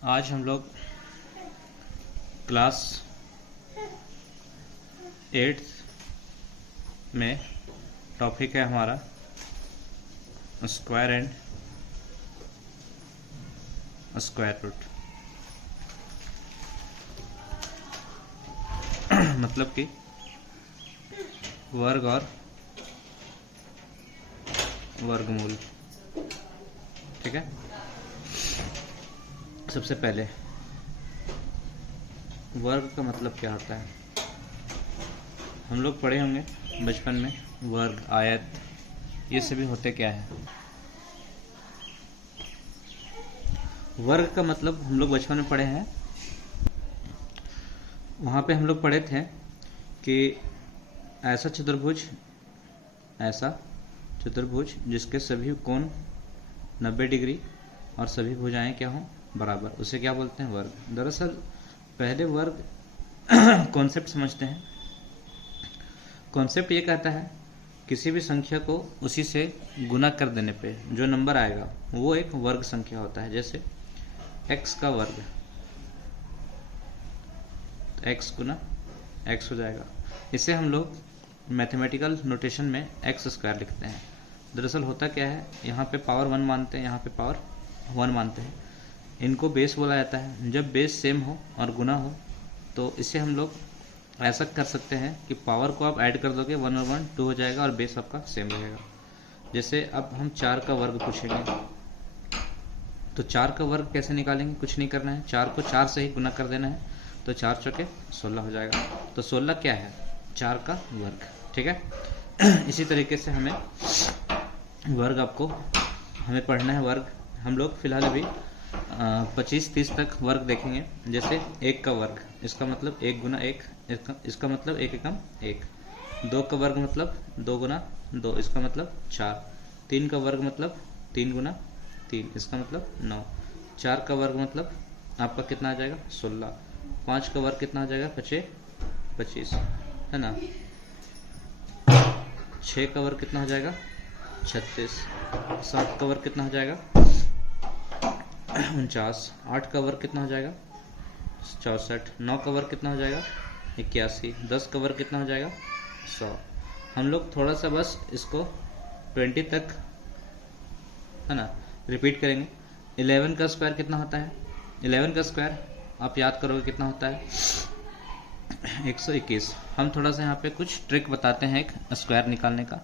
आज हम लोग क्लास 8th में टॉपिक है हमारा स्क्वायर एंड स्क्वायर रूट। मतलब कि वर्ग और वर्गमूल। ठीक है, सबसे पहले वर्ग का मतलब क्या होता है। हम लोग पढ़े होंगे बचपन में वर्ग, आयत, ये सभी होते क्या है। वर्ग का मतलब हम लोग बचपन में पढ़े हैं, वहाँ पे हम लोग पढ़े थे कि ऐसा चतुर्भुज जिसके सभी कोण 90 डिग्री और सभी भुजाएं क्या हों बराबर, उसे क्या बोलते हैं, वर्ग। दरअसल पहले वर्ग कॉन्सेप्ट समझते हैं। कॉन्सेप्ट ये कहता है किसी भी संख्या को उसी से गुना कर देने पे जो नंबर आएगा वो एक वर्ग संख्या होता है। जैसे x का वर्ग, x गुना x हो जाएगा। इसे हम लोग मैथमेटिकल नोटेशन में एक्स स्क्वायर लिखते हैं। दरअसल होता क्या है, यहाँ पे पावर 1 मानते हैं, यहाँ पे पावर 1 मानते हैं। इनको बेस बोला जाता है। जब बेस सेम हो और गुना हो तो इसे हम लोग ऐसा कर सकते हैं कि पावर को आप ऐड कर दोगे, 1 और 1 2 हो जाएगा और बेस आपका सेम रहेगा। जैसे अब हम 4 का वर्ग पूछेंगे तो 4 का वर्ग कैसे निकालेंगे, कुछ नहीं करना है, 4 को 4 से ही गुना कर देना है, तो 4 चौके 16 हो जाएगा। तो 16 क्या है, 4 का वर्ग। ठीक है, इसी तरीके से हमें वर्ग हमें पढ़ना है वर्ग। हम लोग फिलहाल अभी 25-30 तक वर्ग देखेंगे। जैसे 1 का वर्ग, इसका मतलब 1 गुना 1, इसका मतलब 1 एकम 1। 2 का वर्ग मतलब 2 गुना 2, इसका मतलब 4। 3 का वर्ग मतलब 3 गुना 3, इसका मतलब 9। 4 का वर्ग मतलब आपका कितना आ जाएगा, 16। 5 का वर्ग कितना आ जाएगा, 25, है ना। 6 का वर्ग कितना हो जाएगा, 36। 7 का वर्ग कितना हो जाएगा, 49। 8 का वर्ग कितना हो जाएगा, 64। 9 का वर्ग कितना हो जाएगा, 81। 10 का वर्ग कितना हो जाएगा, 100। हम लोग थोड़ा सा बस इसको 20 तक, है ना, रिपीट करेंगे। 11 का स्क्वायर कितना होता है, 11 का स्क्वायर आप याद करोगे कितना होता है, 121। हम थोड़ा सा यहाँ पे कुछ ट्रिक बताते हैं एक स्क्वायर निकालने का।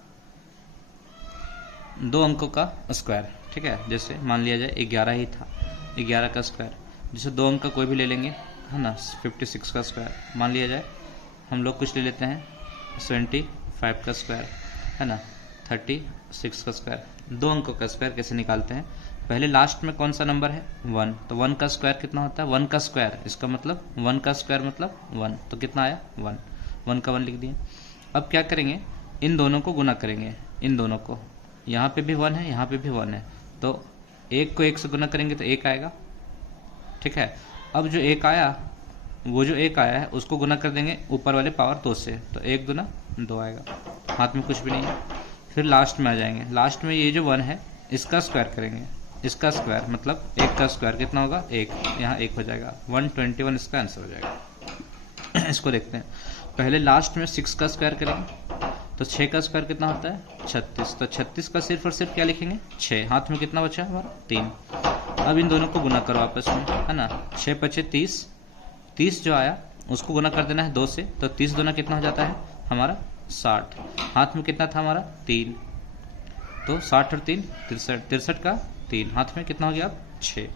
2 अंकों का स्क्वायर, ठीक है। जैसे मान लिया जाए 11 ही था, 11 का स्क्वायर। जैसे 2 अंक का कोई भी ले लेंगे, है ना, 56 का स्क्वायर मान लिया जाए। हम लोग कुछ ले लेते हैं 75 का स्क्वायर, है ना, 36 का स्क्वायर। 2 अंकों का स्क्वायर कैसे निकालते हैं, पहले लास्ट में कौन सा नंबर है, 1, तो 1 का स्क्वायर कितना होता है, 1 का स्क्वायर, इसका मतलब 1 का स्क्वायर मतलब 1, तो कितना आया 1, 1 का 1 लिख दिए। अब क्या करेंगे, इन दोनों को गुना करेंगे, इन दोनों को, यहाँ पे भी 1 है, यहाँ पे भी 1 है, तो 1 को 1 से गुना करेंगे तो 1 आएगा। ठीक है, अब जो 1 आया, वो जो 1 आया है उसको गुना कर देंगे ऊपर वाले पावर 2 से, तो 1 दूना 2 आएगा। हाथ में कुछ भी नहीं है। फिर लास्ट में आ जाएंगे, लास्ट में ये जो 1 है इसका स्क्वायर करेंगे, इसका स्क्वायर मतलब 1 का स्क्वायर कितना होगा, 1, यहाँ 1 हो जाएगा, 121 इसका आंसर हो जाएगा। इसको देखते हैं, पहले लास्ट में 6 का स्क्वायर करेंगे, तो 6 का स्क्वायर कितना होता है, 36, तो 36 का सिर्फ और सिर्फ क्या लिखेंगे, 6। हाथ में कितना बचा हमारा, 3। अब इन दोनों को गुना करो आपस में, है ना, 6 पचे 30, 30 जो आया उसको गुना कर देना है 2 से, तो 30 दूना कितना हो जाता है हमारा 60। हाथ में कितना था हमारा, 3, तो 60 और 3 63, 63 का 3, हाथ में कितना हो गया, 6।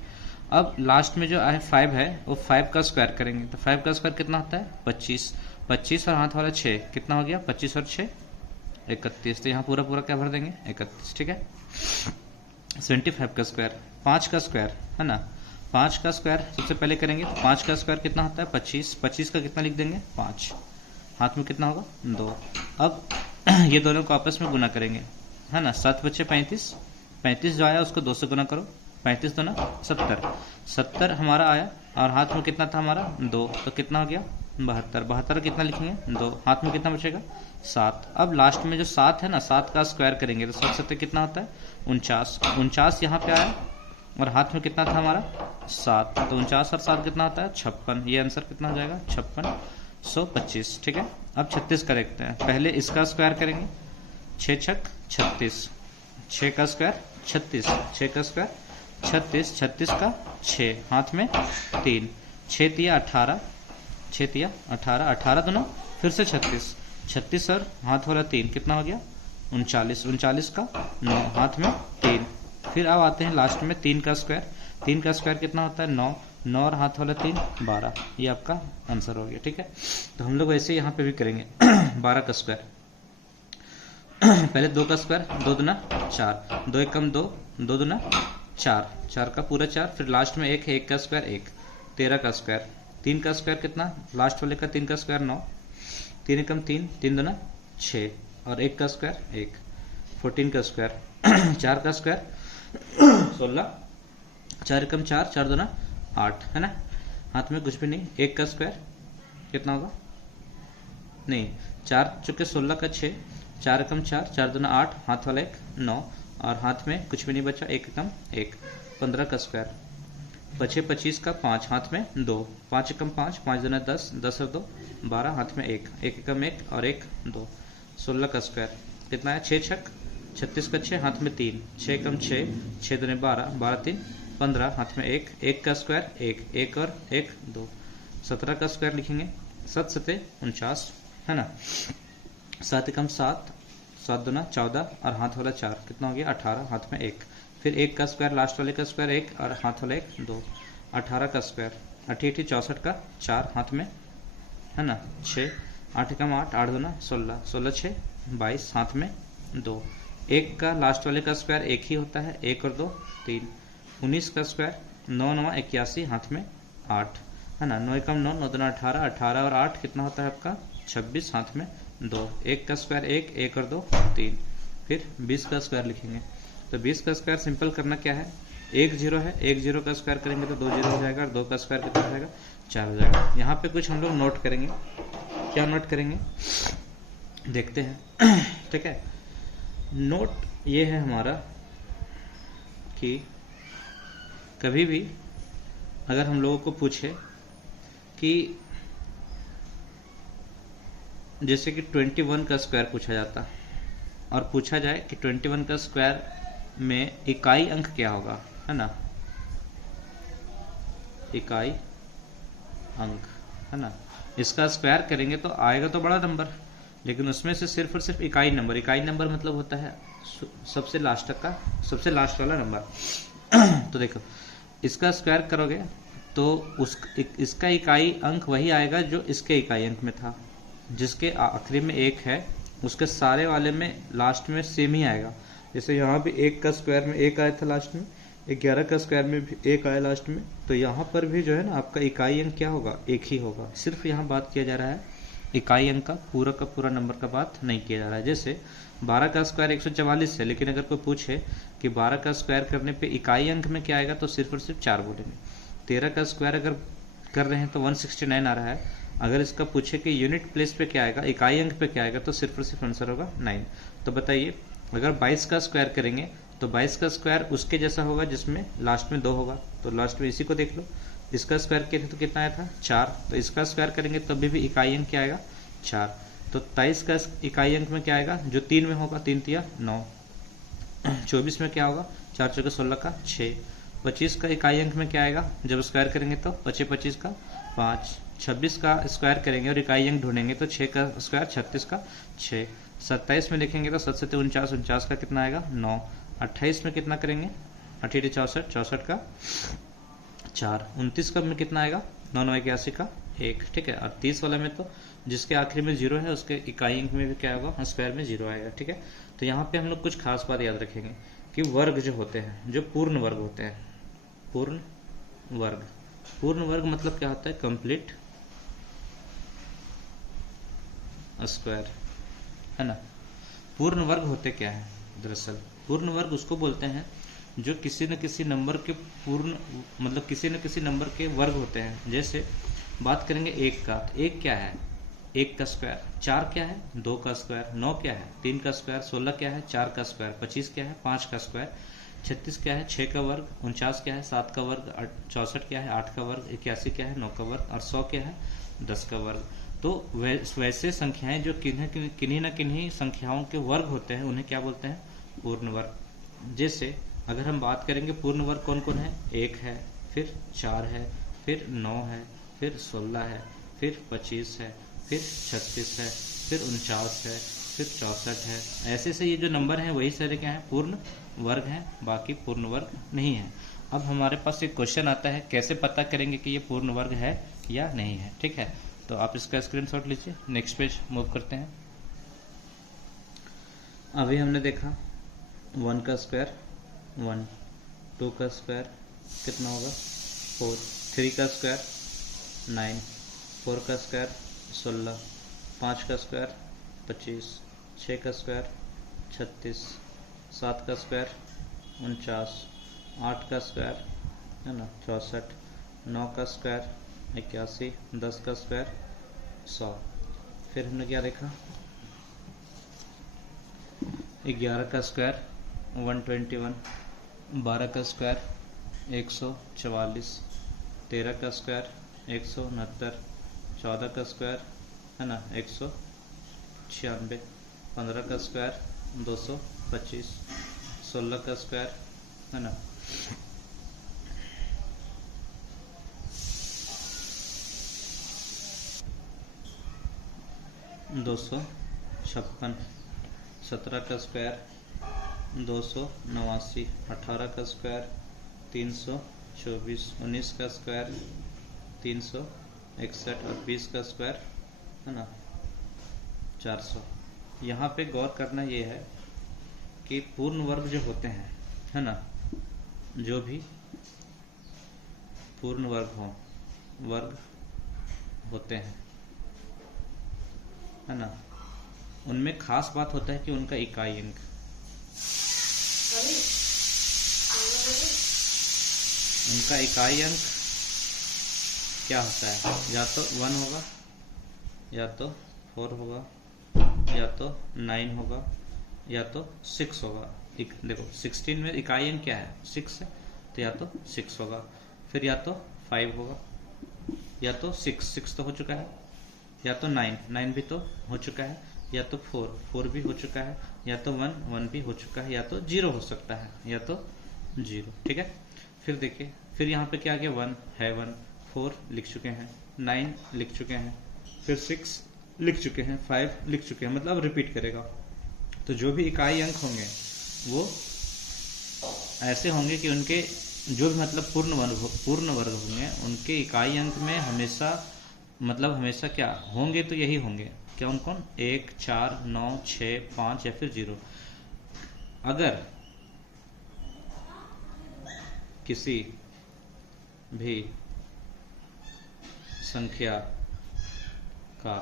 अब लास्ट में जो है 5 है, वो 5 का स्क्वायर करेंगे, तो 5 का स्क्वायर कितना होता है, 25, 25 और हाथ वाला 6, कितना हो गया, 25 और 6 31, तो यहाँ पूरा पूरा क्या भर देंगे, 31। ठीक है, 75 का स्क्वायर, 5 का स्क्वायर, है ना, 5 का स्क्वायर सबसे पहले करेंगे, तो 5 का स्क्वायर कितना होता है, 25, 25 का कितना लिख देंगे, 5। हाथ में कितना होगा, 2। अब ये दोनों को आपस में गुना करेंगे, है ना, 7 बचे 35, 35 जो आया उसको 2 से गुना करो, 35 दूना 70, 70 हमारा आया, और हाथ में कितना था हमारा, 2, तो कितना हो गया, 72, 72 कितना लिखेंगे, 2, हाथ में कितना बचेगा, 7। अब लास्ट में जो 7 है ना, 7 का स्क्वायर करेंगे तो 7 7 कितना होता है, 49, 49 यहाँ पे आया, और हाथ में कितना था हमारा, 7, तो 49 और 7 कितना होता है 56। ये आंसर कितना हो जाएगा 5625। ठीक है, अब 36 का देखते हैं। पहले इसका स्क्वायर करेंगे, 6 छक 36, 6 का स्क्वायर 36, 6 का स्क्वायर 36, 36 का 6, हाथ में 3, 6 तिया 18, 6 तिया 18, 18 तो ना फिर से 36, 36 और हाथ वाला 3 कितना हो गया 39, 39 का 9, हाथ में 3। फिर अब आते हैं लास्ट में 3 का स्क्वायर, 3 का स्क्वायर कितना होता है 9, 9 और हाथ वाला 3 12। ये आपका आंसर हो गया। ठीक है, तो हम लोग ऐसे यहाँ पे भी करेंगे 12 का स्क्वायर। पहले 2 का स्क्वायर, 2 दूना 4, 2 एक कम 2, 2 दूना 4, 4 का पूरा 4, फिर लास्ट में 1 है, 1 का स्क्वायर 1, 13 का स्क्वायर। 3 का स्क्वायर कितना, लास्ट वाले का 3 का स्क्वायर 9, 3 एकम 3, 3 दूना 6 और 1 का स्क्वायर 1, 14 का स्क्वायर। 4 का स्क्वायर 16, 4 एकम 4, 4 दूना 8, है ना, हाथ में कुछ भी नहीं। 1 का स्क्वायर कितना होगा, नहीं 4 चुके 16 का 6, 4 एकम 4, 4 दूना 8, हाथ वाला 1 9 और हाथ में कुछ भी नहीं बचा, 1 एकम 1। 15 का स्क्वायर, 5 25 का 5, हाथ में 2, 5 एकम 5, 5 दूना 10, 10 और 2 12, हाथ में 1, 1 एकम 1 और 1 2। 16 का स्क्वायर कितना है 6 छक 36 का 6, हाथ में 3, 6 एकम 6, 6 दूने 12, 12 3 15, हाथ में 1, 1 का स्क्वायर 1, 1 और 1 2। 17 का स्क्वायर लिखेंगे 7 सते 49, है ना, 7 एकम 7, 7 दूना 14 और हाथ वाला 4 कितना हो गया 18, हाथ में 1। फिर 1 का स्क्वायर, लास्ट वाले का स्क्वायर 1 और हाथ वाला 1 2। 18 का स्क्वायर 88 64 का 4, हाथ में, है ना 6, 8 एकम 8, 8 दूना 16, 16 6 22, हाथ में 2। 1 का लास्ट वाले का स्क्वायर 1 ही होता है, 1 और 2 3। 19 का स्क्वायर 9 9 81, हाथ में 8, है ना, 9 एकम 9, 9 दूना 18, 18 और 8 कितना होता है आपका 26, हाथ में 2। 1 का स्क्वायर 1, 1 और 2 3। फिर 20 का स्क्वायर लिखेंगे, तो 20 का स्क्वायर सिंपल करना क्या है, 1 0 है, 1 0 का स्क्वायर करेंगे तो 2 0 हो जाएगा और 2 का स्क्वायर कितना हो जाएगा 4 हो जाएगा। यहाँ पे कुछ हम लोग नोट करेंगे, क्या नोट करेंगे देखते हैं। ठीक है, नोट ये है हमारा कि कभी भी अगर हम लोगों को पूछे कि जैसे कि 21 का स्क्वायर पूछा जाता और पूछा जाए कि 21 का स्क्वायर में इकाई अंक क्या होगा, है ना, इकाई अंक, है ना, इसका स्क्वायर करेंगे तो आएगा तो बड़ा नंबर, लेकिन उसमें से सिर्फ और सिर्फ इकाई नंबर, इकाई नंबर मतलब होता है सबसे लास्ट का, सबसे लास्ट वाला नंबर। तो देखो इसका स्क्वायर करोगे तो इसका इकाई अंक वही आएगा जो इसके इकाई अंक में था, जिसके आखिरी में 1 है उसके सारे वाले में लास्ट में सेम ही आएगा। जैसे यहाँ भी 1 का स्क्वायर में 1 आया था लास्ट में, 11 का स्क्वायर में भी 1 आया लास्ट में, तो यहाँ पर भी जो है ना आपका इकाई अंक क्या होगा 1 ही होगा। सिर्फ यहाँ बात किया जा रहा है इकाई अंक का पूरा नंबर का बात नहीं किया जा रहा है। जैसे 12 का स्क्वायर 144 है, लेकिन अगर कोई पूछे कि 12 का स्क्वायर करने पे इकाई अंक में क्या आएगा तो सिर्फ और सिर्फ 4 बोलेंगे। 13 का स्क्वायर अगर कर रहे हैं तो 169 आ रहा है, अगर इसका पूछे कि यूनिट प्लेस पे क्या आएगा, इकाई अंक पे क्या आएगा, तो सिर्फ और सिर्फ आंसर होगा 9। तो बताइए अगर 22 का स्क्वायर करेंगे तो 22 का स्क्वायर उसके जैसा होगा जिसमें लास्ट में 2 होगा, तो लास्ट में इसी को देख लो, इसका स्क्वायर किया था तो कितना आया था 4, तो इसका स्क्वायर करेंगे तब भी इकाई अंक क्या आएगा 4। तो 23 का इकाई अंक में क्या आएगा जो 3 में होगा, 3 तिया 9। 24 में क्या होगा 4 चौके 16 का 6। 25 का इकाई अंक में क्या आएगा जब स्क्वायर करेंगे तो 25 का 5। 26 का स्क्वायर करेंगे और इकाई अंक ढूंढेंगे तो 6 का स्क्वायर 36 का 6। 27 में देखेंगे तो 7 से 49, 49 का कितना आएगा 9। 28 में कितना करेंगे 88 64, 64 का 4। 29 का में कितना आएगा 9 9 81 का 1, ठीक है। और 30 वाला में तो जिसके आखिरी में 0 है उसके इकाई अंक में भी क्या होगा स्क्वायर में 0 आएगा, ठीक है। तो यहाँ पे हम लोग कुछ खास बात याद रखेंगे कि वर्ग जो होते हैं, जो पूर्ण वर्ग होते हैं, पूर्ण वर्ग मतलब क्या होता है कंप्लीट स्क्वायर, है ना। पूर्ण वर्ग होते क्या है, दरअसल पूर्ण वर्ग उसको बोलते हैं जो किसी न किसी नंबर के पूर्ण मतलब किसी न किसी नंबर के वर्ग होते हैं। जैसे बात करेंगे 1 का, तो 1 क्या है 1 का स्क्वायर, 4 क्या है 2 का स्क्वायर, 9 क्या है 3 का स्क्वायर, 16 क्या है 4 का स्क्वायर, 25 क्या है 5 का स्क्वायर, 36 क्या है 6 का वर्ग, 49 क्या है 7 का वर्ग, 64 क्या है 8 का वर्ग, 81 क्या है 9 का वर्ग और 100 क्या है 10 का वर्ग। तो वैसे संख्याएं जो किन्हीं न किन्हीं संख्याओं के वर्ग होते हैं उन्हें क्या बोलते हैं, पूर्ण वर्ग। जैसे अगर हम बात करेंगे पूर्ण वर्ग कौन कौन है, 1 है, फिर 4 है, फिर 9 है, फिर 16 है, फिर 25 है, फिर 36 है, फिर 49 है, फिर 64 है। ऐसे से ये जो नंबर हैं वही सारे क्या हैं, पूर्ण वर्ग हैं, बाकी पूर्ण वर्ग नहीं है। अब हमारे पास एक क्वेश्चन आता है, कैसे पता करेंगे कि ये पूर्ण वर्ग है या नहीं है। ठीक है, तो आप इसका स्क्रीनशॉट लीजिए। नेक्स्ट पेज मूव करते हैं। अभी हमने देखा 1 का स्क्वायर 1, 2 का स्क्वायर कितना होगा 4, 3 का स्क्वायर 9, 4 का स्क्वायर 16, 5 का स्क्वायर 25, 6 का स्क्वायर 36, 7 का स्क्वायर 49, 8 का स्क्वायर है ना 64, 9 का स्क्वायर 81, 10 का स्क्वायर 100। फिर हमने क्या देखा 11 का स्क्वायर 121, 12 का स्क्वायर 144, 13 का स्क्वायर 169, 14 का स्क्वायर है ना 196, 15 का स्क्वायर 225, 16 का स्क्वायर है ना 256, 17 का स्क्वायर 289, 18 का स्क्वायर 324, 19 का स्क्वायर 361 और 20 का स्क्वायर है ना 400। यहाँ पे गौर करना ये है कि पूर्ण वर्ग जो होते हैं है ना, जो भी पूर्ण वर्ग होते हैं है ना, उनमें खास बात होता है कि उनका इकाई अंक, उनका इकाई अंक क्या होता है, या तो 1 होगा, या तो 4 होगा, या तो 9 होगा, या तो 6 होगा। देखो 16 में इकाई अंक क्या है 6 है, तो या तो 6 होगा, फिर या तो 5 होगा, या तो 6 तो हो चुका है, या तो 9 भी तो हो चुका है, या तो 4 भी हो चुका है, या तो 1 भी हो चुका है, या तो 0 हो सकता है, या तो 0। ठीक है, फिर देखिए फिर यहाँ पे क्या आ गया 1 है 1, 4 लिख चुके हैं, 9 लिख चुके हैं, फिर 6 लिख चुके हैं, 5 लिख चुके हैं, मतलब रिपीट करेगा। तो जो भी इकाई अंक होंगे वो ऐसे होंगे कि उनके जो भी मतलब पूर्ण वर्ग होंगे उनके इकाई अंक में हमेशा मतलब हमेशा क्या होंगे, तो यही होंगे क्या, कौन 1, 4, 9, 6, 5 या फिर 0। अगर किसी भी संख्या का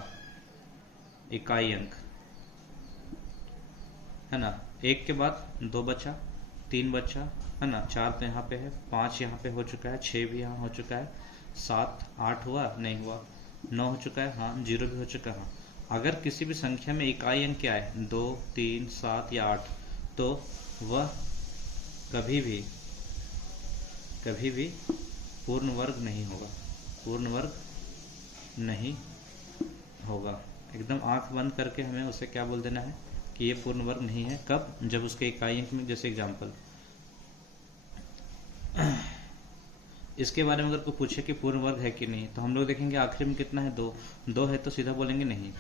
इकाई अंक है ना, 1 के बाद 2 बचा, 3 बचा है ना, 4 तो यहाँ पे है, 5 यहाँ पे हो चुका है, 6 भी यहाँ हो चुका है, 7, 8 हुआ नहीं हुआ, 9 हो चुका है हाँ, 0 भी हो चुका है हाँ। अगर किसी भी संख्या में इकाई अंक क्या है 2, 3, 7 या 8, तो वह कभी भी पूर्ण वर्ग नहीं होगा, पूर्ण वर्ग नहीं होगा। एकदम आंख बंद करके हमें उसे क्या बोल देना है कि ये पूर्ण वर्ग नहीं है। कब, जब उसके इकाई अंक में, जैसे एग्जाम्पल इसके बारे में अगर कोई पूछे कि पूर्ण वर्ग है कि नहीं, तो हम लोग देखेंगे आखिर में कितना है 2 है, तो सीधा बोलेंगे नहीं।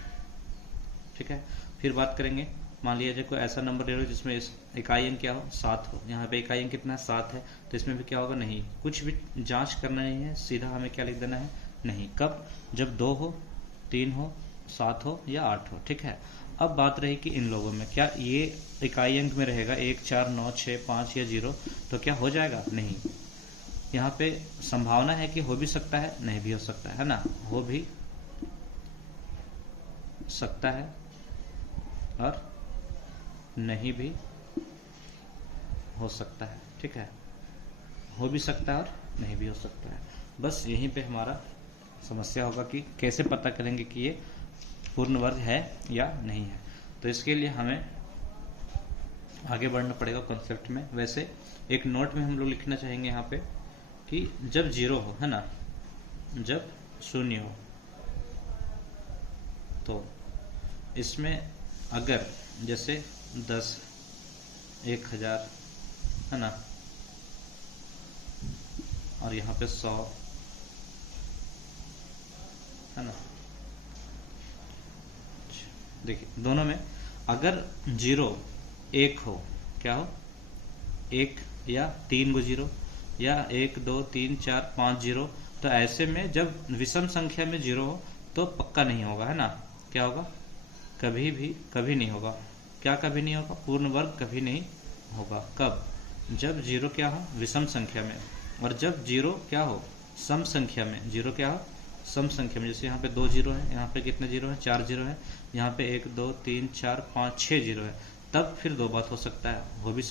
ठीक है, फिर बात करेंगे, मान लिया जाए कोई ऐसा नंबर ले लो जिसमें इस इकाई अंक क्या हो 7 हो, यहाँ पे इकाई अंक कितना है 7 है, तो इसमें भी क्या होगा नहीं, कुछ भी जांच करना नहीं है, सीधा हमें क्या लिख देना है नहीं। कब, जब 2 हो, 3 हो, 7 हो या 8 हो। ठीक है, अब बात रही कि इन लोगों में क्या ये इकाई अंक में रहेगा 1, 4, 9, 6, 5 या 0, तो क्या हो जाएगा नहीं। यहाँ पे संभावना है कि हो भी सकता है, नहीं भी हो सकता है ना, हो भी सकता है और नहीं भी हो सकता है। ठीक है, हो भी सकता है और नहीं भी हो सकता है। बस यहीं पे हमारा समस्या होगा कि कैसे पता करेंगे कि ये पूर्ण वर्ग है या नहीं है। तो इसके लिए हमें आगे बढ़ना पड़ेगा कॉन्सेप्ट में। वैसे एक नोट में हम लोग लिखना चाहेंगे यहाँ पे कि जब जीरो हो, है ना, जब शून्य हो, तो इसमें अगर जैसे 10, 1000, है ना, और यहाँ पे 100, है ना, देखिए दोनों में अगर 0 1 हो, क्या हो, 1 या 3 गो 0 या 1 2 3 4 5 0, तो ऐसे में जब विषम संख्या में 0 हो तो पक्का नहीं होगा, है ना, क्या होगा, कभी नहीं होगा। क्या कभी नहीं होगा? पूर्ण वर्ग कभी नहीं होगा। कब? जब 0 क्या हो, विषम संख्या में, और जब 0 क्या हो, सम संख्या में। 0 क्या हो, सम संख्या में। जैसे यहाँ पे 2 0 है, यहाँ पे कितने 0 है, 4 0 है, यहाँ पे 1 2 3 4 5 6 0 है, तब फिर दो बात हो सकता है, हो भी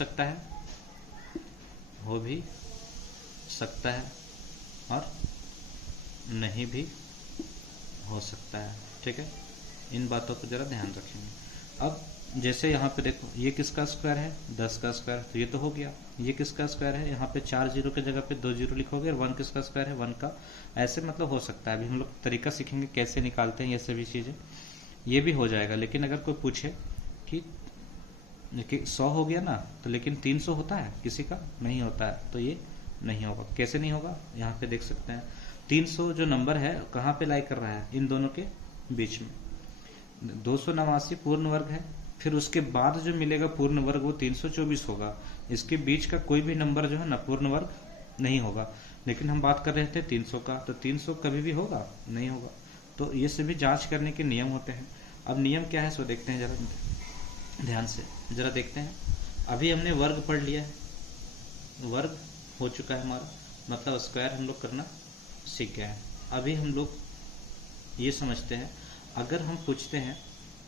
सकता है और नहीं भी हो सकता है। ठीक है, इन बातों को जरा ध्यान रखेंगे। अब जैसे यहाँ पे देखो, ये किसका स्क्वायर है, 10 का स्क्वायर, तो ये तो हो गया। ये किसका स्क्वायर है, यहाँ पे 4 0 के जगह पे 2 0 लिखोगे, और 1 किसका स्क्वायर है, 1 का। ऐसे मतलब हो सकता है। अभी हम लोग तरीका सीखेंगे कैसे निकालते हैं ये सभी चीज़ें, ये भी हो जाएगा। लेकिन अगर कोई पूछे कि 100 हो गया ना, तो लेकिन 300 होता है, किसी का नहीं होता है, तो ये नहीं होगा। कैसे नहीं होगा, यहाँ पे देख सकते हैं 300 जो नंबर है कहाँ पे लाई कर रहा है, इन दोनों के बीच में। 289 पूर्ण वर्ग है, फिर उसके बाद जो मिलेगा पूर्ण वर्ग वो 324 होगा। इसके बीच का कोई भी नंबर जो है ना पूर्ण वर्ग नहीं होगा। लेकिन हम बात कर रहे थे 300 का, तो 300 कभी भी होगा, नहीं होगा। तो ये सभी जांच करने के नियम होते हैं। अब नियम क्या है सो देखते हैं, जरा ध्यान से जरा देखते हैं। अभी हमने वर्ग पढ़ लिया है, वर्ग हो चुका है हमारा, मतलब स्क्वायर हम लोग करना सीख गए हैं। अभी हम लोग ये समझते हैं, अगर हम पूछते हैं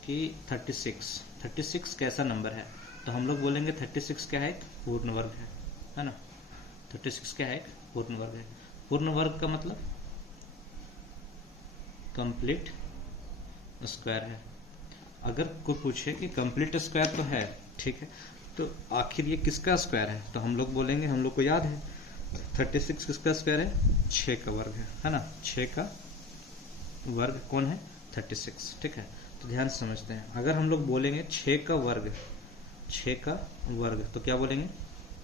कि 36 कैसा नंबर है, तो हम लोग बोलेंगे 36 क्या है, एक पूर्ण वर्ग है ना। 36 क्या है, एक पूर्ण वर्ग है। पूर्ण वर्ग का मतलब कंप्लीट स्क्वायर है। अगर कोई पूछे कि कंप्लीट स्क्वायर तो है, ठीक है, तो आखिर ये किसका स्क्वायर है, तो हम लोग बोलेंगे, हम लोग को याद है 36 किसका स्क्वायर है, 6 का वर्ग है ना। 6 का वर्ग कौन है, 36। ठीक है, तो ध्यान से समझते हैं। अगर हम लोग बोलेंगे 6 का वर्ग, 6 का वर्ग, तो क्या बोलेंगे,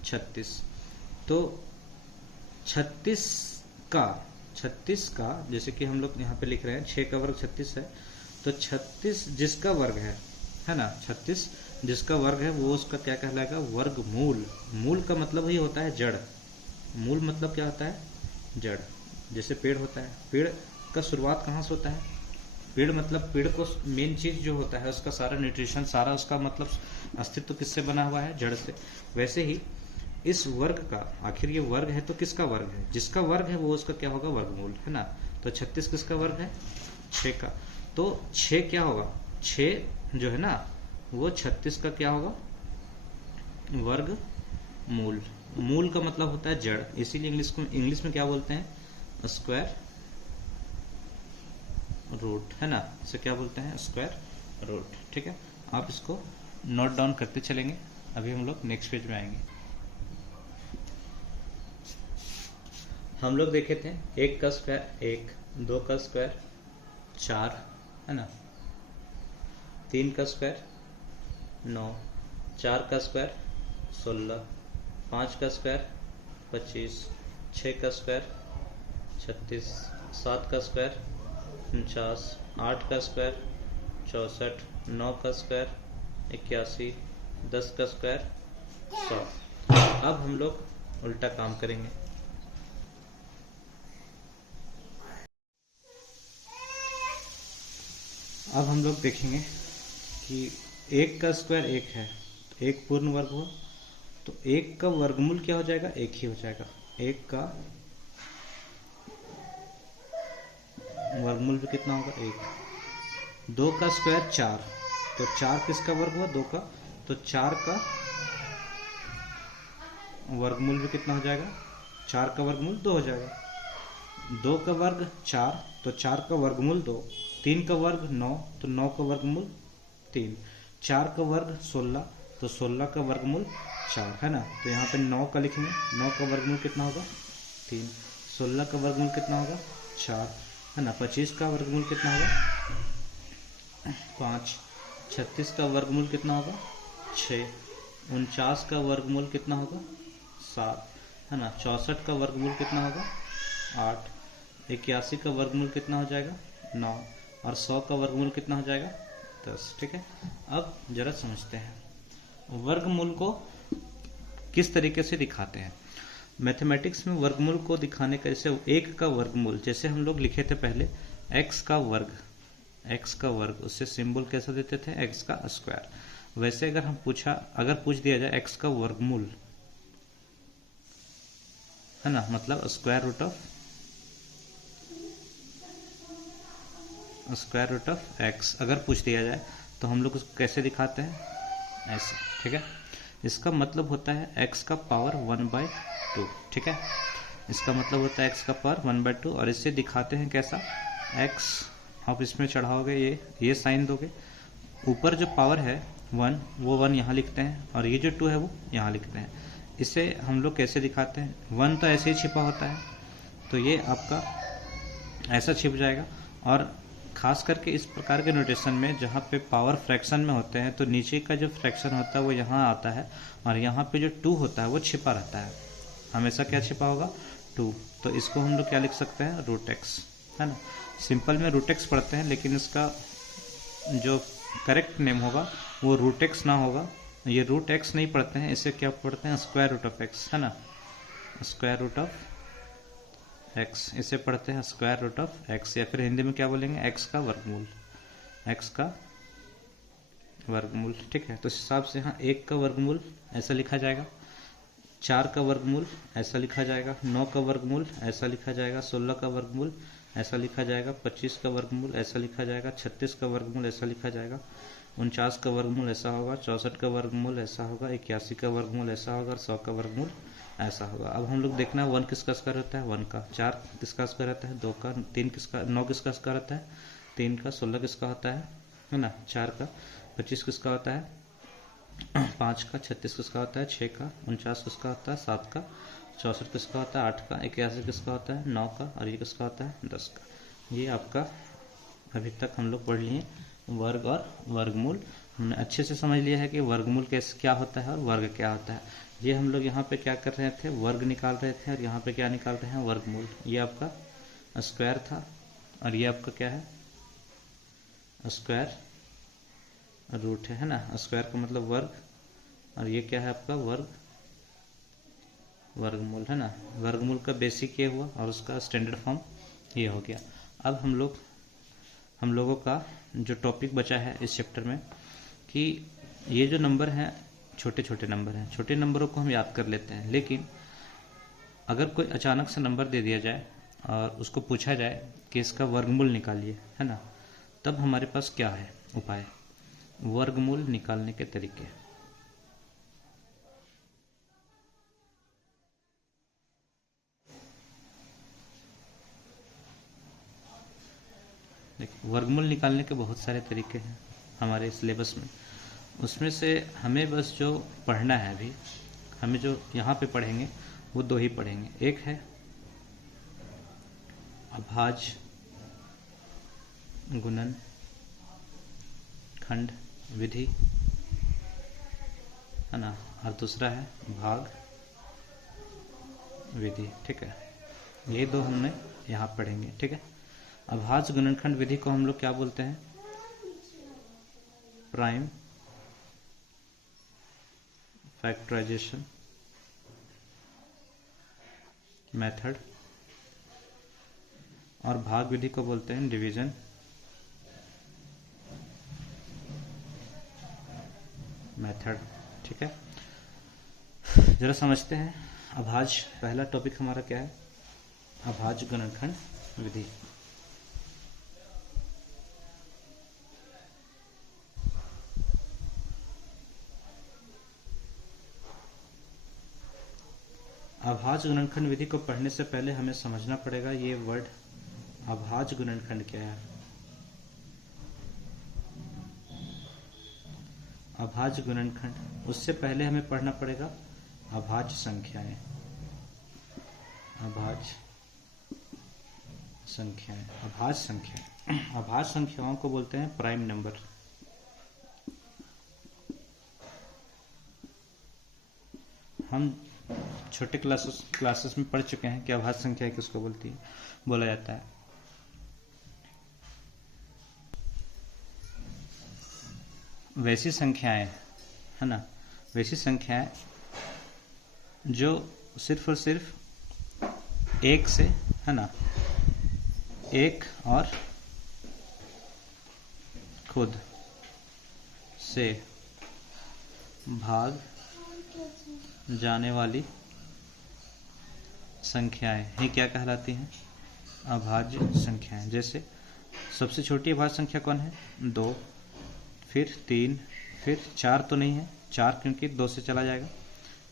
36। तो 36 का जैसे कि हम लोग यहाँ पे लिख रहे हैं 6 का वर्ग 36 है, तो 36 जिसका वर्ग है ना, 36 जिसका वर्ग है वो उसका क्या कहलाएगा, वर्गमूल। मूल का मतलब ही होता है जड़। मूल मतलब क्या होता है, जड़। जैसे पेड़ होता है, पेड़ का शुरुआत कहाँ से होता है, पेड़ मतलब पेड़ को मेन चीज जो होता है उसका सारा न्यूट्रिशन, सारा उसका मतलब अस्तित्व किससे बना हुआ है, जड़ से। वैसे ही इस वर्ग का, आखिर ये वर्ग है तो किसका वर्ग है, जिसका वर्ग है वो उसका क्या होगा, वर्गमूल, है ना। तो 36 किसका वर्ग है, 6 का। तो 6 क्या होगा, 6 जो है ना वो 36 का क्या होगा, वर्गमूल। मूल का मतलब होता है जड़, इसीलिए इंग्लिश में क्या बोलते हैं, स्क्वायर रूट, है ना। इसे क्या बोलते हैं, स्क्वायर रूट। ठीक है, आप इसको नोट डाउन करते चलेंगे। अभी हम लोग नेक्स्ट पेज में आएंगे। हम लोग देखे थे 1 का स्क्वायर 1, 2 का स्क्वायर 4, है ना, 3 का स्क्वायर 9, 4 का स्क्वायर 16, 5 का स्क्वायर 25, 6 का स्क्वायर 36, 7 का स्क्वायर 49, 8 का स्क्वायर 64, 9 का स्क्वायर 81, 10 का स्क्वायर 100। अब हम लोग उल्टा काम करेंगे। अब हम लोग देखेंगे कि 1 का स्क्वायर 1 है, तो 1 पूर्ण वर्ग हो, तो 1 का वर्गमूल क्या हो जाएगा, 1 ही हो जाएगा। 1 का वर्गमूल भी कितना होगा, 1। 2 का स्क्वायर 4, तो 4 किसका वर्ग हुआ, 2 का, तो 4 का वर्गमूल भी कितना हो जाएगा, 4 का वर्गमूल 2 हो जाएगा। 2 का वर्ग 4, तो 4 का वर्गमूल 2। 3 का वर्ग 9, तो 9 का वर्गमूल 3। 4 का वर्ग 16, तो 16 का वर्गमूल 4 है ना। तो यहाँ पे 9 का लिखेंगे, 9 का वर्गमूल कितना होगा 3, 16 का वर्गमूल कितना होगा 4 है ना, 25 का वर्गमूल कितना होगा 5, 36 का वर्गमूल कितना होगा 6, 49 का वर्गमूल कितना होगा 7 है ना, 64 का वर्गमूल कितना होगा 8, 81 का वर्गमूल कितना हो जाएगा 9 और 100 का वर्गमूल कितना हो जाएगा 10। ठीक है, अब जरा समझते हैं वर्गमूल को किस तरीके से दिखाते हैं। मैथमेटिक्स में वर्गमूल को दिखाने का, जैसे 1 का वर्गमूल जैसे हम लोग लिखे थे पहले x का वर्ग, उससे सिंबल कैसा देते थे x का स्क्वायर। वैसे अगर पूछ दिया जाए x का वर्गमूल है ना, मतलब स्क्वायर रूट ऑफ x अगर पूछ दिया जाए तो हम लोग उसको कैसे दिखाते हैं ऐसे। ठीक है, इसका मतलब होता है x का पावर 1/2। ठीक है, इसका मतलब होता है x का पावर 1/2 और इससे दिखाते हैं कैसा x, आप इसमें चढ़ाओगे ये साइन दोगे, ऊपर जो पावर है 1 वो 1 यहाँ लिखते हैं और ये जो 2 है वो यहाँ लिखते हैं। इसे हम लोग कैसे दिखाते हैं, 1 तो ऐसे ही छिपा होता है तो ये आपका ऐसा छिप जाएगा। और खास करके इस प्रकार के नोटेशन में जहाँ पे पावर फ्रैक्शन में होते हैं तो नीचे का जो फ्रैक्शन होता है वो यहाँ आता है और यहाँ पे जो 2 होता है वो छिपा रहता है, हमेशा क्या छिपा होगा 2। तो इसको हम लोग क्या लिख सकते हैं रूट एक्स है ना। सिंपल में रूट एक्स पढ़ते हैं लेकिन इसका जो करेक्ट नेम होगा वो रूट एक्स ना होगा, ये रूट एक्स नहीं पढ़ते हैं, इसे क्या पढ़ते हैं स्क्वायर रूट ऑफ एक्स है ना, स्क्वायर रूट ऑफ एक्स इसे पढ़ते हैं स्क्वायर रूट ऑफ एक्स, या फिर हिंदी में क्या बोलेंगे एक्स का वर्गमूल, एक्स का वर्गमूल। ठीक है, तो इस हिसाब से यहाँ 1 का वर्गमूल ऐसा लिखा जाएगा, 4 का वर्गमूल ऐसा लिखा जाएगा, 9 का वर्गमूल ऐसा लिखा जाएगा, 16 का वर्गमूल ऐसा लिखा जाएगा, 25 का वर्गमूल ऐसा लिखा जाएगा, 36 का वर्गमूल ऐसा लिखा जाएगा, 49 का वर्गमूल ऐसा होगा, 64 का वर्गमूल ऐसा होगा, 81 का वर्गमूल ऐसा होगा और 100 का वर्गमूल ऐसा होगा। अब हम लोग देखना है 1 किसका स्क्वायर होता है 1 का, 4 किसका स्क्वायर होता है 2 का, 3 किसका, 9 किसका स्क्वायर होता है 3 का, 16 किसका होता है ना 4 का, 25 किसका होता है 5 का, 36 किसका होता है 6 का, 49 किसका होता है 7 का, 64 किसका होता है 8 का, 81 किसका होता है 9 का और ये किसका होता है 10 का। ये आपका अभी तक हम लोग पढ़ लिए वर्ग और वर्गमूल, हमने अच्छे से समझ लिया है कि वर्गमूल कैसे क्या होता है और वर्ग क्या होता है। ये हम लोग यहाँ पे क्या कर रहे थे वर्ग निकाल रहे थे और यहाँ पे क्या निकाल रहे हैं वर्गमूल। ये आपका स्क्वायर था और ये आपका क्या है स्क्वायर रूट है ना, स्क्वायर का मतलब वर्ग और ये क्या है आपका वर्गमूल है ना। वर्गमूल का बेसिक ये हुआ और उसका स्टैंडर्ड फॉर्म ये हो गया। अब हम लोगों का जो टॉपिक बचा है इस चैप्टर में कि ये जो नंबर हैं छोटे छोटे नंबर हैं, छोटे नंबरों को हम याद कर लेते हैं, लेकिन अगर कोई अचानक से नंबर दे दिया जाए और उसको पूछा जाए कि इसका वर्गमूल निकालिए है ना, तब हमारे पास क्या है उपाय, वर्गमूल निकालने के तरीके। देखिए वर्गमूल निकालने के बहुत सारे तरीके हैं हमारे सिलेबस में, उसमें से हमें बस जो पढ़ना है अभी, हमें जो यहाँ पे पढ़ेंगे वो 2 ही पढ़ेंगे। एक है अभाज्य गुणन खंड विधि है ना, और दूसरा है भाग विधि। ठीक है, ये 2 हमने यहाँ पढ़ेंगे। ठीक है, अभाज्य गुणनखंड विधि को हम लोग क्या बोलते हैं प्राइम फैक्टराइजेशन मेथड और भाग विधि को बोलते हैं डिवीजन मेथड। ठीक है, जरा समझते हैं अभाज्य, पहला टॉपिक हमारा क्या है अभाज्य गुणनखंड विधि। अभाज्य गुणनखंड विधि को पढ़ने से पहले हमें समझना पड़ेगा ये वर्ड अभाज्य गुणनखंड क्या है। अभाज्य गुणनखंड। उससे पहले हमें पढ़ना पड़ेगा अभाज्य संख्याएं। अभाज्य संख्याएं, अभाज्य संख्याएं, अभाज्य संख्याओं को बोलते हैं प्राइम नंबर। हम छोटे क्लासेस में पढ़ चुके हैं कि अभाज्य संख्या किसको बोला जाता है। वैसी संख्याएं, है ना, वैसी संख्याएं जो सिर्फ और सिर्फ एक से, है ना, एक और खुद से भाग जाने वाली संख्याएं ही क्या कहलाती हैं? अभाज्य संख्याएं। जैसे सबसे छोटी अभाज्य संख्या कौन है? 2, फिर 3, फिर 4 तो नहीं है, 4 क्योंकि 2 से चला जाएगा,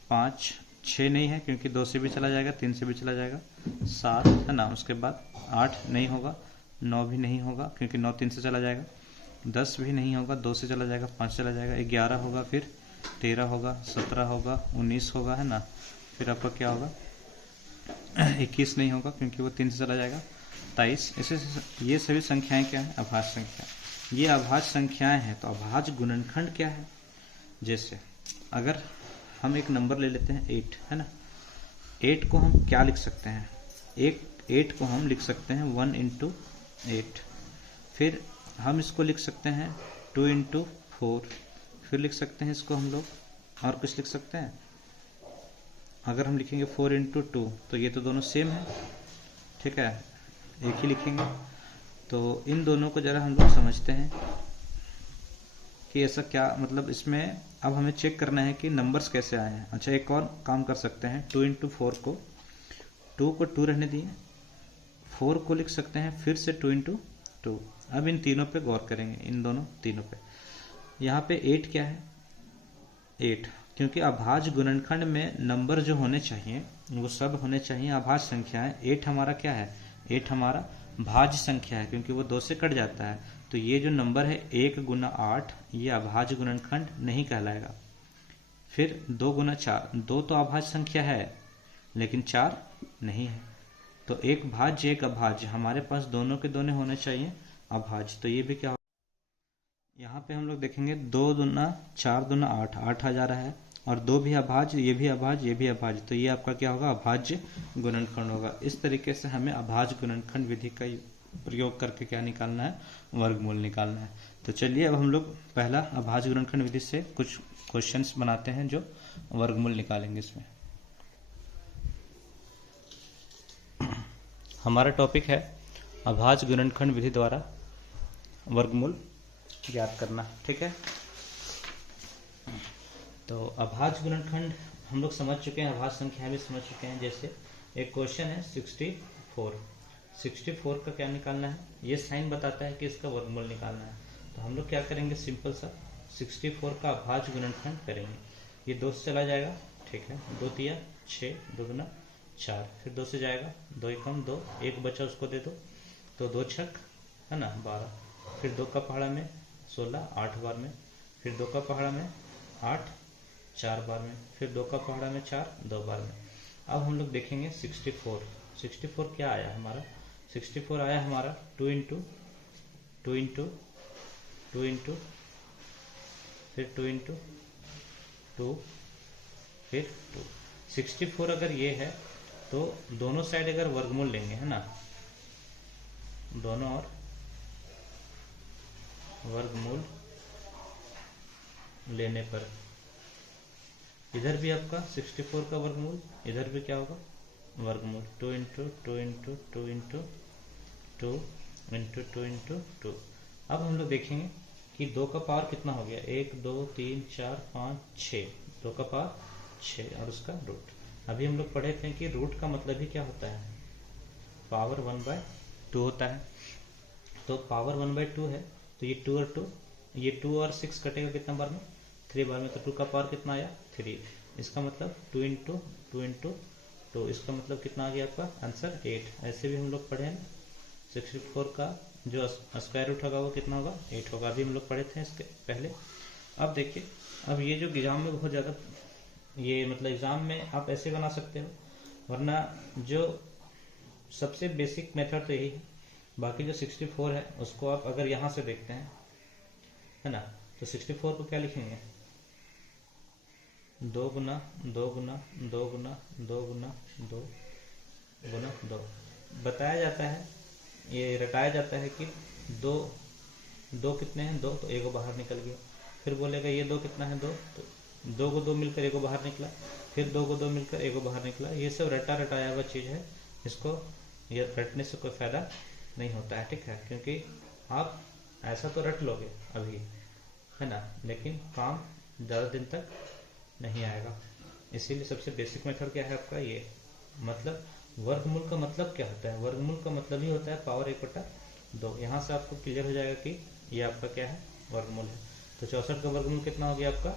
5, 6 नहीं है क्योंकि 2 से भी चला जाएगा, 3 से भी चला जाएगा, 7, है ना, उसके बाद 8 नहीं होगा, 9 भी नहीं होगा क्योंकि 9 3 से चला जाएगा, 10 भी नहीं होगा, 2 से चला जाएगा, 5 चला जाएगा, 11 होगा, फिर 13 होगा, 17 होगा, 19 होगा, है ना, फिर आपका क्या होगा, 21 नहीं होगा क्योंकि वो 3 से चला जाएगा, 23। ऐसे ये सभी संख्याएं क्या है? अभाज्य संख्या। ये अभाज्य संख्याएं हैं। तो अभाज्य गुणनखंड क्या है? जैसे अगर हम एक नंबर ले लेते हैं 8, है ना, 8 को हम क्या लिख सकते हैं? 8 को हम लिख सकते हैं 1 × 8, फिर हम इसको लिख सकते हैं 2 × 4, फिर लिख सकते हैं इसको हम लोग, और कुछ लिख सकते हैं। अगर हम लिखेंगे 4 × 2 तो ये तो दोनों सेम है, ठीक है, एक ही लिखेंगे। तो इन दोनों को जरा हम लोग समझते हैं कि ऐसा क्या मतलब इसमें। अब हमें चेक करना है कि नंबर्स कैसे आए हैं। अच्छा, एक और काम कर सकते हैं, 2 × 4 को 2 को 2 रहने दिए, 4 को लिख सकते हैं फिर से 2 × 2। अब इन तीनों पे गौर करेंगे, इन दोनों तीनों पे। यहाँ पे 8 क्या है? 8, क्योंकि अभाज्य गुणनखंड में नंबर जो होने चाहिए वो सब होने चाहिए अभाज्य संख्या है। 8 हमारा क्या है? 8 हमारा भाज्य संख्या है क्योंकि वो 2 से कट जाता है। तो ये जो नंबर है 1 × 8, ये अभाज्य गुणनखंड नहीं कहलाएगा। फिर 2 × 4, 2 तो अभाज्य संख्या है लेकिन 4 नहीं है। तो एक भाज्य एक अभाज्य, हमारे पास दोनों के दोनों होने चाहिए अभाज्य। तो ये भी क्या, यहाँ पे हम लोग देखेंगे 2 दूना 4 दूना 8, 8 आ जा रहा है, और 2 भी अभाज्य, ये भी अभाज्य, ये भी अभाज्य। तो ये आपका क्या होगा? अभाज्य गुणनखंड होगा। इस तरीके से हमें अभाज्य गुणनखंड विधि का प्रयोग करके क्या निकालना है? वर्गमूल निकालना है। तो चलिए अब हम लोग पहला अभाज्य गुणनखंड विधि से कुछ क्वेश्चंस बनाते हैं जो वर्गमूल निकालेंगे। इसमें हमारा टॉपिक है अभाज्य गुणनखंड विधि द्वारा वर्गमूल ज्ञात करना, ठीक है। तो अभाज्य गुणनखंड हम लोग समझ चुके हैं, अभाज्य संख्या भी समझ चुके हैं। जैसे एक क्वेश्चन है 64 का क्या निकालना है? ये साइन बताता है कि इसका वर्गमूल निकालना है। तो हम लोग क्या करेंगे? सिंपल सा 64 का अभाज्य गुणनखंड करेंगे। ये 2 से चला जाएगा, ठीक है, 2 × 6, 2 × 4, फिर 2 से जाएगा, 2 × 2, 1 बचा उसको दे दो, तो 2 छक, है ना, 12, फिर 2 का पहाड़ा में 16, 8 बार में, फिर 2 का पहाड़ा में 8, 4 बार में, फिर 2 का पहाड़ा में 4, 2 बार में। अब हम लोग देखेंगे 64 क्या आया हमारा? 64 आया हमारा 2 × 2 × 2 × फिर 2 × 2 फिर 2। 64 अगर ये है तो दोनों साइड अगर वर्गमूल लेंगे, है ना, दोनों और वर्गमूल लेने पर इधर भी आपका 64 का वर्गमूल, इधर भी क्या होगा? वर्गमूल 2 × 2 × 2 × 2 × 2 × 2। अब हम लोग देखेंगे कि 2 का पावर कितना हो गया? 1 2 3 4 5 6, 2 का पावर 6 और उसका रूट। अभी हम लोग पढ़े थे कि रूट का मतलब ही क्या होता है? पावर 1/2 होता है। तो पावर 1/2 है, तो ये 2 और 2, ये 2 और 6 कटेगा कितना बार में? 3 बार में। तो 2 का पावर कितना आया? 3। इसका मतलब 2 × 2 × 2, इसका मतलब कितना आ गया आपका आंसर? 8। ऐसे भी हम लोग पढ़े हैं 64 का जो स्क्वायर रूट होगा वो कितना होगा? 8 होगा। अभी हम लोग पढ़े थे इसके पहले। अब देखिए, अब ये जो एग्जाम में बहुत ज़्यादा, ये मतलब एग्जाम में आप ऐसे बना सकते हो, वरना जो सबसे बेसिक मेथड तो यही है। बाकी जो 64 है उसको आप अगर यहाँ से देखते हैं, है ना, तो 64 को क्या लिखेंगे, 2 गुना 2 गुना 2 गुना 2 गुना 2 गुना 2। बताया जाता है, ये रटाया जाता है कि दो दो कितने हैं, 2, तो एगो बाहर निकल गया। फिर बोलेगा ये 2 कितना है, 2, तो 2 को 2 मिलकर एगो बाहर निकला, फिर 2 को 2 मिलकर एगो बाहर निकला। ये सब रटा रटाया हुआ चीज़ है, इसको ये रटने से कोई फ़ायदा नहीं होता है, ठीक है, क्योंकि आप ऐसा तो रट लोगे अभी, है ना, लेकिन काम ज़्यादा दिन तक नहीं आएगा। इसीलिए सबसे बेसिक मेथड क्या है आपका, ये मतलब वर्गमूल का मतलब क्या होता है, वर्गमूल का मतलब ही होता है पावर 1/2। यहाँ से आपको क्लियर हो जाएगा कि ये आपका क्या है, वर्गमूल है। तो 64 का वर्गमूल कितना हो गया आपका,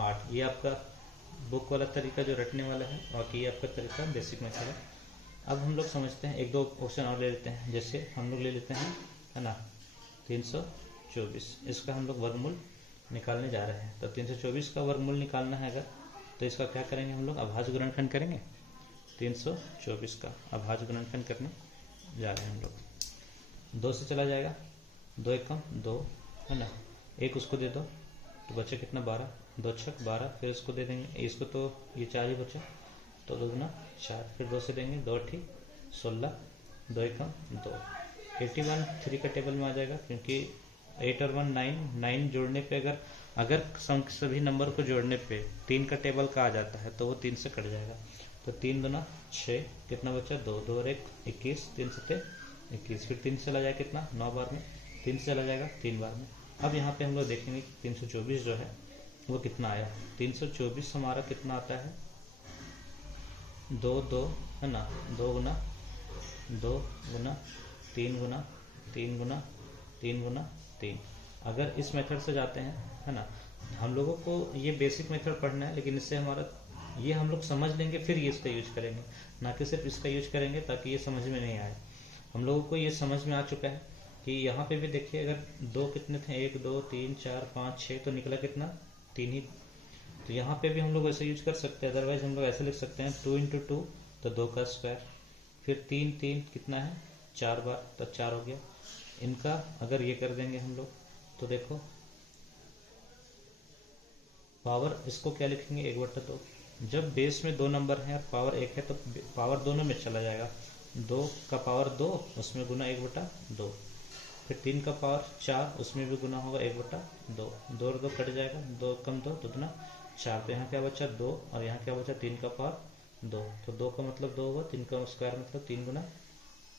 8। ये आपका बुक वाला तरीका जो रटने वाला है, बाकी ये आपका तरीका बेसिक मेथड है। अब हम लोग समझते हैं, एक दो क्वेश्चन और ले लेते हैं। जैसे हम लोग ले लेते हैं, है ना, 324, इसका हम लोग वर्गमूल निकालने जा रहे हैं। तो 324 का वर्गमूल निकालना है अगर, तो इसका क्या करेंगे हम लोग, अभाज्य गुणनखंड करेंगे। 324 का अभाज्य गुणनखंड करने जा रहे हैं हम लोग। 2 से चला जाएगा, 2 एकम 2, है ना, 1 उसको दे दो तो बचा कितना, 12, 2 छक 12, फिर इसको दे देंगे, इसको तो ये 4 ही बचा, तो 2 गुना 4, फिर 2 से देंगे, 2 ठीक 16, 2 एकम 2। 81 3 का टेबल में आ जाएगा, क्योंकि 8 और 1 9 जोड़ने पे अगर सभी नंबर को जोड़ने पे 3 का टेबल का आ जाता है तो वो 3 से कट जाएगा। तो 3 गुना 6, कितना बचा, 2, 2 और 1 21, 3 सत्ते 21, फिर 3 से चला जाएगा कितना, 9 बार में, 3 से चला जाएगा 3 बार में। अब यहाँ पे हम लोग देखेंगे कि 324 जो है वो कितना आया। 324 हमारा कितना आता है, 2 2, है ना, 2 गुना 2 गुना 3 गुना 3 गुना 3 गुना 3। अगर इस मेथड से जाते हैं, है ना, हम लोगों को ये बेसिक मेथड पढ़ना है, लेकिन इससे हमारा ये हम लोग समझ लेंगे, फिर ये इसका यूज करेंगे, ना कि सिर्फ इसका यूज करेंगे ताकि ये समझ में नहीं आए। हम लोगों को ये समझ में आ चुका है कि यहाँ पे भी देखिए, अगर 2 कितने थे, 1 2 3 4 5 6, तो निकला कितना, 3 ही। तो यहाँ पे भी हम लोग ऐसे यूज कर सकते हैं, अदरवाइज हम लोग ऐसे लिख सकते हैं 2 × 2 तो 2 का स्क्वायर, फिर 3 3 कितना है, 4 बार, तो 4 हो गया। इनका अगर ये कर देंगे हम लोग, तो देखो पावर, इसको क्या लिखेंगे, 1/2। जब बेस में 2 नंबर हैं और पावर 1 है तो पावर दोनों में चला जाएगा। 2 का पावर 2, उसमें गुना 1/2, फिर 3 का पावर 4, उसमें भी गुना होगा 1/2, 2 और 2 कट जाएगा, 2 कम 2 2 दूना 4, तो यहाँ क्या बचा 2, और यहाँ क्या बचा 3 का पावर 2, तो 2 का मतलब 2 हुआ, 3 का स्क्वायर मतलब 3 गुना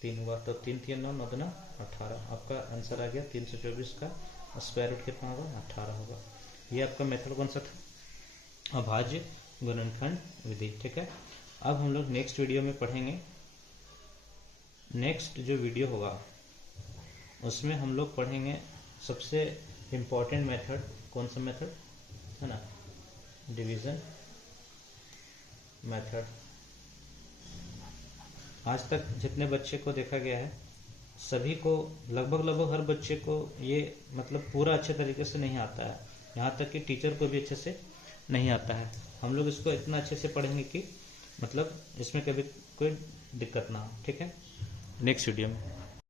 3 हुआ, तो 3 3 9 9 दूना 18। आपका आंसर आ गया 324 का स्क्वायर रूट कितना होगा, 18 होगा। ये आपका मेथड कौन सा था, अभाज्य गुणनखंड विधि, ठीक है। अब हम लोग नेक्स्ट वीडियो में पढ़ेंगे, नेक्स्ट जो वीडियो होगा उसमें हम लोग पढ़ेंगे सबसे इम्पोर्टेंट मेथड, कौन सा मेथड, है ना, डिवीजन मेथड। आज तक जितने बच्चे को देखा गया है, सभी को लगभग हर बच्चे को ये मतलब पूरा अच्छे तरीके से नहीं आता है, यहाँ तक कि टीचर को भी अच्छे से नहीं आता है। हम लोग इसको इतना अच्छे से पढ़ेंगे कि मतलब इसमें कभी कोई दिक्कत ना हो, ठीक है, नेक्स्ट वीडियो में।